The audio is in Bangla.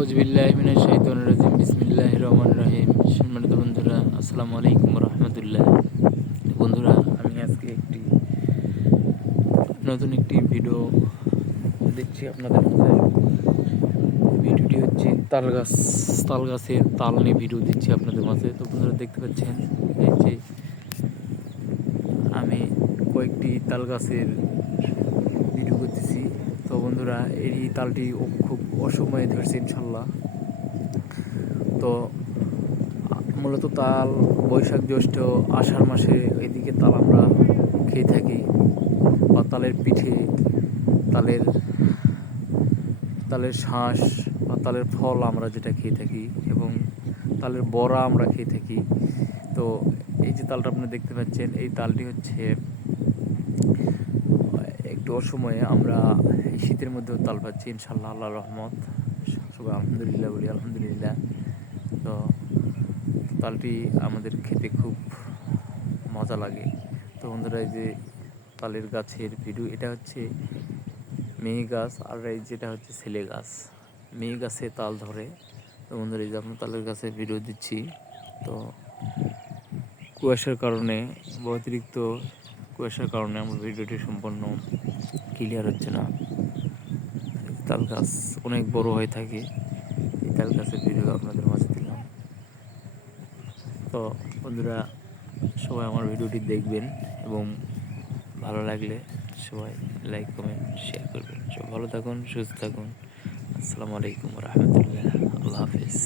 আউজবিল্লাহ মিনাশ শাইতানির রাজিম। বিসমিল্লাহির রহমানির রহিম। সম্মানিত বন্ধুরা, আসসালামু আলাইকুম রহমতুল্লাহ। বন্ধুরা, আমি আজকে একটি নতুন একটি ভিডিও দেখছি আপনাদের মাঝে। ভিডিওটি হচ্ছে তাল গাছ তাল গাছের তাল নিয়ে ভিডিও দিচ্ছি আপনাদের মাঝে। তো বন্ধুরা, দেখতে পাচ্ছেন, এই যে আমি কয়েকটি তাল গাছের ভিডিও করতেছি। বন্ধুরা, এই তালটি খুব অসময়ে ধরছে ইনশাল্লাহ। তো, মূলত তাল বৈশাখ জ্যৈষ্ঠ আষাঢ় মাসে এদিকে তাল আমরা খেয়ে থাকি বা তালের পিঠে, তালের তালের শাঁস বা তালের ফল আমরা যেটা খেয়ে থাকি এবং তালের বড়া আমরা খেয়ে থাকি। তো, এই যে তালটা আপনি দেখতে পাচ্ছেন, এই তালটি হচ্ছে একটু অসময়ে আমরা এই শীতের মধ্যেও তাল পাচ্ছি ইনশাল্লাহ আল্লাহ রহমত। সবাই আলহামদুলিল্লাহ বলি আলহামদুলিল্লাহ। তো তালটি আমাদের খেতে খুব মজা লাগে। তো বন্ধুরা, এই যে তালের গাছের ভিডিও, এটা হচ্ছে মেয়ে গাছ, আর এই যেটা হচ্ছে ছেলে গাছ। মেয়ে গাছে তাল ধরে। তো বন্ধুরা, এই যে আপনার তালের গাছে ভিডিও দিচ্ছি। তো কুয়াশার কারণে অতিরিক্ত কুয়াশার কারণে আমার ভিডিওটি সম্পূর্ণ ক্লিয়ার হচ্ছে না। তাল গাছ অনেক বড় হয়ে থাকে। এই তাল গাছের ভিডিও আপনাদের মাঝে দিলাম। তো বন্ধুরা, সবাই আমার ভিডিওটি দেখবেন এবং ভালো লাগলে সবাই লাইক কমেন্ট শেয়ার করবেন। সব ভালো থাকুন, সুস্থ থাকুন। আসসালামু আলাইকুম রহমতুল্লাহ। আল্লাহ হাফিজ।